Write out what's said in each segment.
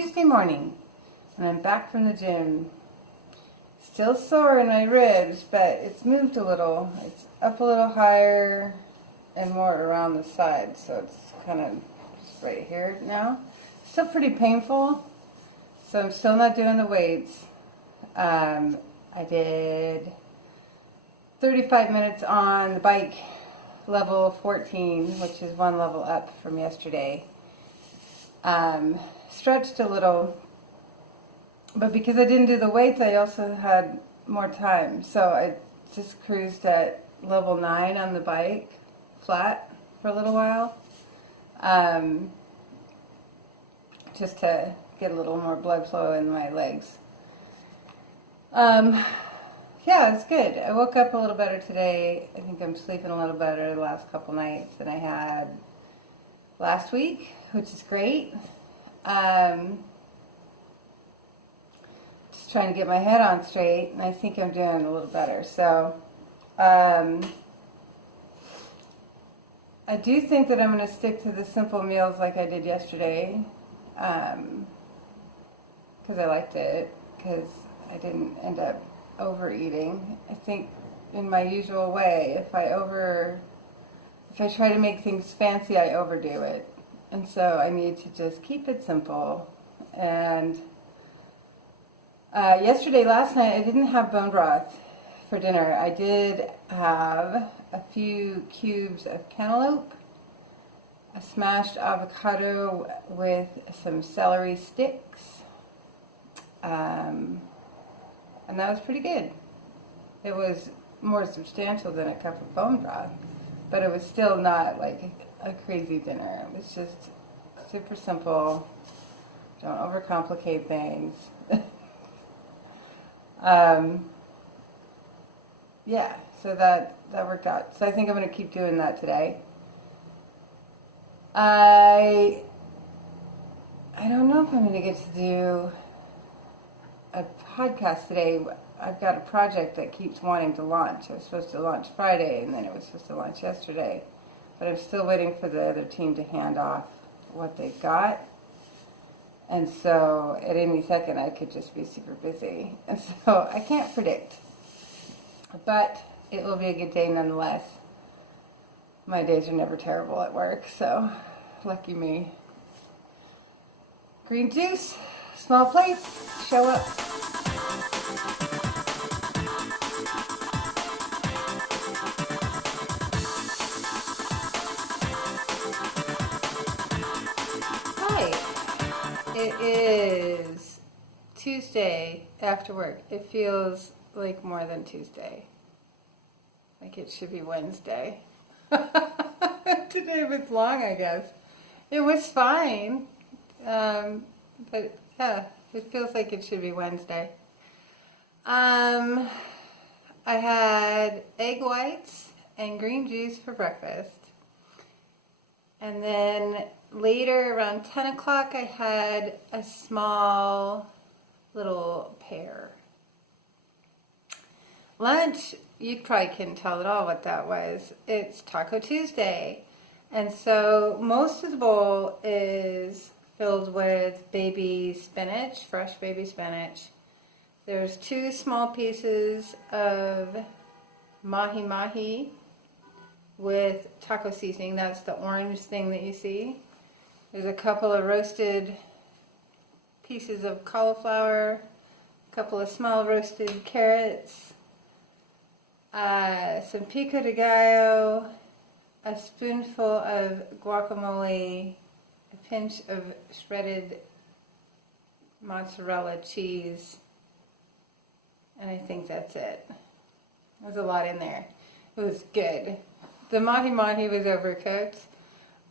Tuesday morning, and I'm back from the gym. Still sore in my ribs, but it's moved a little. It's up a little higher and more around the side, so it's kind of just right here now. Still pretty painful, so I'm still not doing the weights. I did 35 minutes on the bike, level 14, which is one level up from yesterday. Stretched a little, but because I didn't do the weights, I also had more time. So I just cruised at level 9 on the bike, flat, for a little while, just to get a little more blood flow in my legs. Yeah, it's good. I woke up a little better today. I think I'm sleeping a little better the last couple nights than I had last week, which is great. Just trying to get my head on straight, and I think I'm doing a little better. So, I do think that I'm going to stick to the simple meals like I did yesterday, because I liked it, because I didn't end up overeating. I think in my usual way, if I try to make things fancy, I overdo it. And so I need to just keep it simple. And last night, I didn't have bone broth for dinner. I did have a few cubes of cantaloupe, a smashed avocado with some celery sticks, and that was pretty good. It was more substantial than a cup of bone broth, but it was still not like a crazy dinner. It was just super simple. Don't overcomplicate things. Yeah, so that worked out. So I think I'm going to keep doing that today. I don't know if I'm going to get to do a podcast today. I've got a project that keeps wanting to launch. I was supposed to launch Friday, and then it was supposed to launch yesterday. But I'm still waiting for the other team to hand off what they've got. And so at any second, I could just be super busy. And so I can't predict. But it will be a good day nonetheless. My days are never terrible at work, so lucky me. Green juice, small plates, show up. It is Tuesday after work. It feels like more than Tuesday. Like it should be Wednesday. Today was long, I guess. It was fine. But yeah, it feels like it should be Wednesday. I had egg whites and green juice for breakfast. And then later, around 10 o'clock, I had a small little pear. Lunch, you probably couldn't tell at all what that was. It's Taco Tuesday. And so most of the bowl is filled with baby spinach, fresh baby spinach. There's 2 small pieces of mahi-mahi with taco seasoning. That's the orange thing that you see. There's a couple of roasted pieces of cauliflower, a couple of small roasted carrots, some pico de gallo, a spoonful of guacamole, a pinch of shredded mozzarella cheese, and I think that's it. There's a lot in there. It was good. The mahi-mahi was overcooked,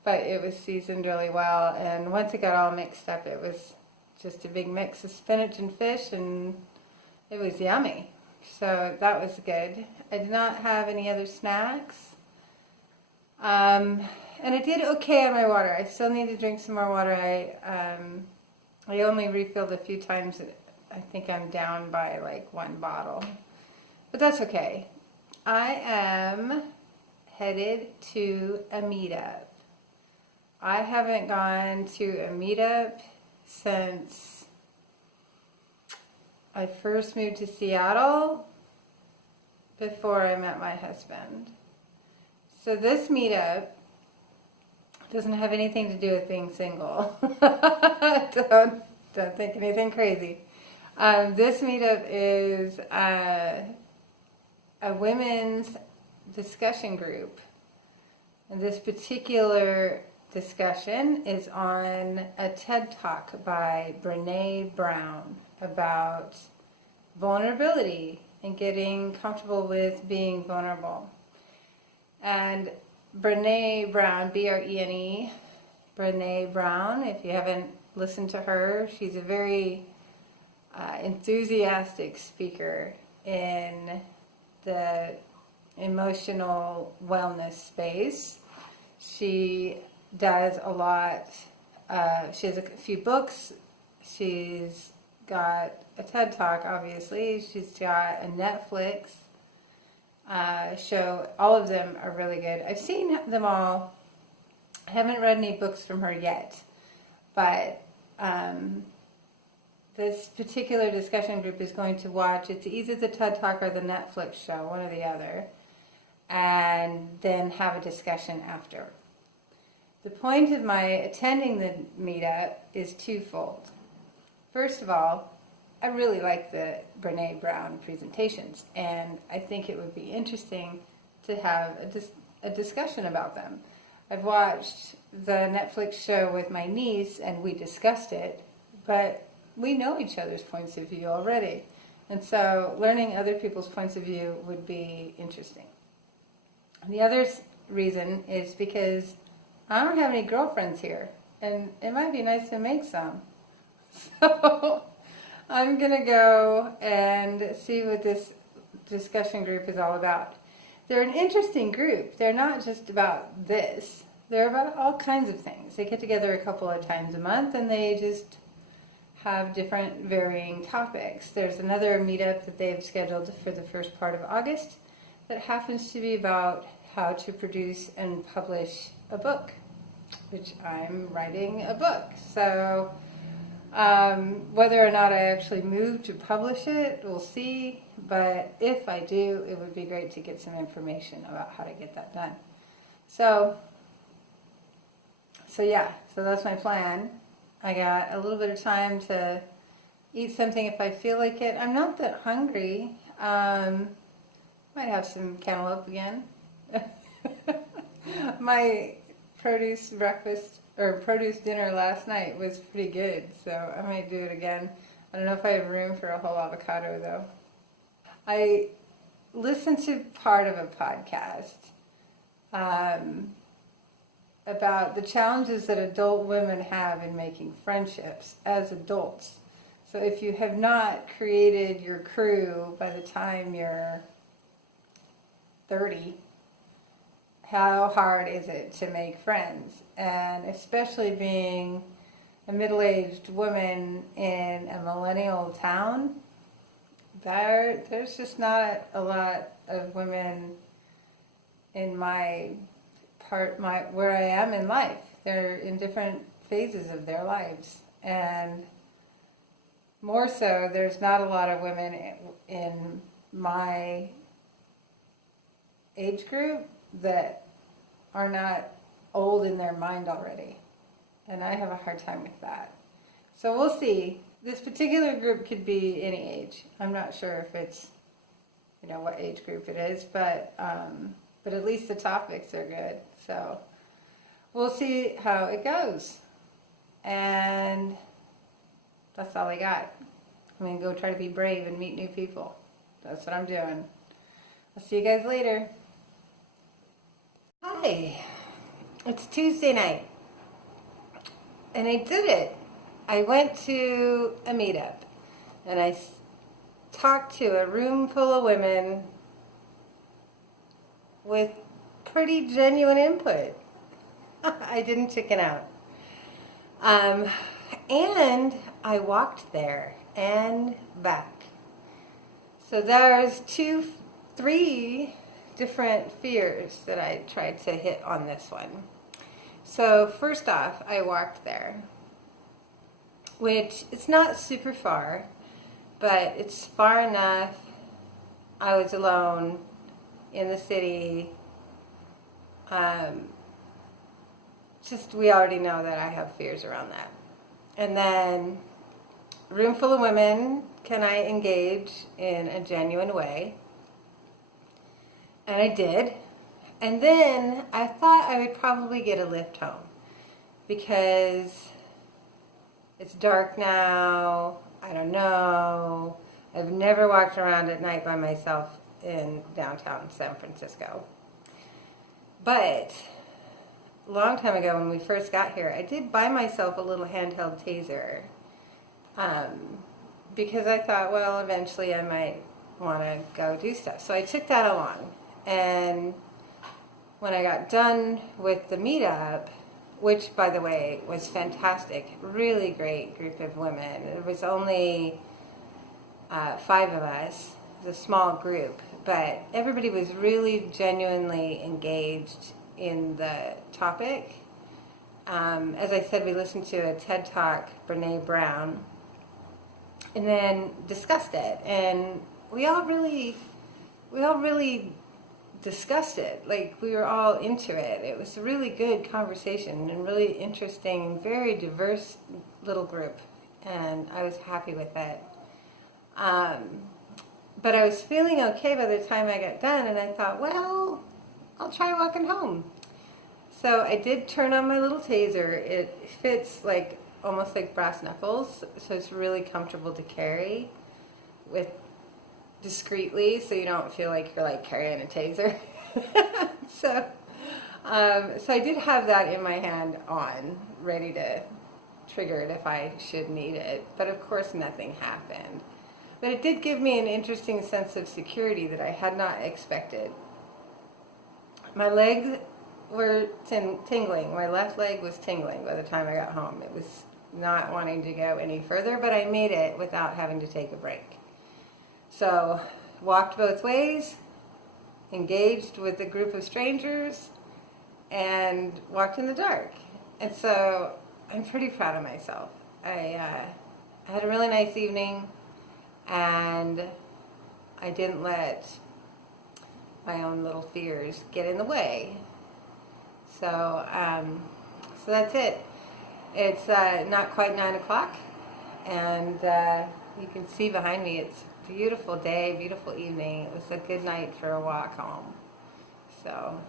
but it was seasoned really well, and once it got all mixed up, it was just a big mix of spinach and fish, and it was yummy. So that was good. I did not have any other snacks, and I did okay on my water. I still need to drink some more water. I only refilled a few times. I think I'm down by like 1 bottle, but that's okay. I am headed to a meetup. I haven't gone to a meetup since I first moved to Seattle before I met my husband. So this meetup doesn't have anything to do with being single. Don't think anything crazy. This meetup is a women's discussion group. And this particular discussion is on a TED Talk by Brené Brown about vulnerability and getting comfortable with being vulnerable. And Brené Brown, B-R-E-N-E, Brené Brown, if you haven't listened to her, she's a very enthusiastic speaker in the emotional wellness space. She does a lot. She has a few books. She's got a TED Talk, obviously. She's got a Netflix show. All of them are really good. I've seen them all. I haven't read any books from her yet, but this particular discussion group is going to watch, it's either the TED Talk or the Netflix show, one or the other, and then have a discussion after. The point of my attending the meetup is twofold. First of all, I really like the Brené Brown presentations, and I think it would be interesting to have a discussion about them. I've watched the Netflix show with my niece, and we discussed it, but we know each other's points of view already. And so learning other people's points of view would be interesting. The other reason is because I don't have any girlfriends here, and it might be nice to make some. So I'm going to go and see what this discussion group is all about. They're an interesting group. They're not just about this. They're about all kinds of things. They get together a couple of times a month, and they just have different varying topics. There's another meetup that they've scheduled for the first part of August that happens to be about how to produce and publish a book, which I'm writing a book. So whether or not I actually move to publish it, we'll see. But if I do, it would be great to get some information about how to get that done. So that's my plan. I got a little bit of time to eat something if I feel like it. I'm not that hungry. Might have some cantaloupe again. My produce dinner last night was pretty good, so I might do it again. I don't know if I have room for a whole avocado, though. I listened to part of a podcast about the challenges that adult women have in making friendships as adults. So if you have not created your crew by the time you're 30, how hard is it to make friends? And especially being a middle-aged woman in a millennial town, there's just not a lot of women in where I am in life. They're in different phases of their lives. And more so, there's not a lot of women in my age group that are not old in their mind already. And I have a hard time with that. So we'll see. This particular group could be any age. I'm not sure if it's, what age group it is, but at least the topics are good. So we'll see how it goes. And that's all I got. I'm going to go try to be brave and meet new people. That's what I'm doing. I'll see you guys later. Hi. It's Tuesday night. And I did it. I went to a meetup. And I talked to a room full of women with pretty genuine input. I didn't chicken out. And I walked there and back. So there's 3 different fears that I tried to hit on this one. So first off, I walked there. which it's not super far, but it's far enough. I was alone in the city. Just we already know that I have fears around that. And then, room full of women, can I engage in a genuine way? And I did. And then I thought I would probably get a lift home because it's dark now. I don't know. I've never walked around at night by myself in downtown San Francisco. But a long time ago when we first got here, I did buy myself a little handheld taser because I thought, well, eventually I might want to go do stuff. So I took that along. And when I got done with the meetup, which, by the way, was fantastic, really great group of women. It was only 5 of us. It was a small group, but everybody was really genuinely engaged in the topic. As I said, we listened to a TED Talk, Brene Brown, and then discussed it. And we all really discussed it. Like, we were all into it. It was a really good conversation and really interesting, very diverse little group, and I was happy with it. But I was feeling okay by the time I got done, and I thought, well, I'll try walking home. So I did turn on my little taser. It fits like almost like brass knuckles, so it's really comfortable to carry with discreetly, so you don't feel like you're like carrying a taser. So I did have that in my hand on, ready to trigger it if I should need it. But of course nothing happened. But it did give me an interesting sense of security that I had not expected. My legs were tingling. My left leg was tingling by the time I got home. It was not wanting to go any further, but I made it without having to take a break. So, walked both ways, engaged with a group of strangers, and walked in the dark. And so, I'm pretty proud of myself. I had a really nice evening, and I didn't let my own little fears get in the way. So that's it. It's not quite 9 o'clock, and you can see behind me it's a beautiful day, beautiful evening. It was a good night for a walk home. So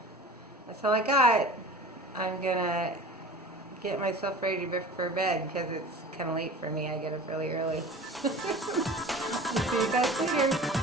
that's all I got. I'm gonna get myself ready for bed because it's kind of late for me. I get up really early. See you guys later.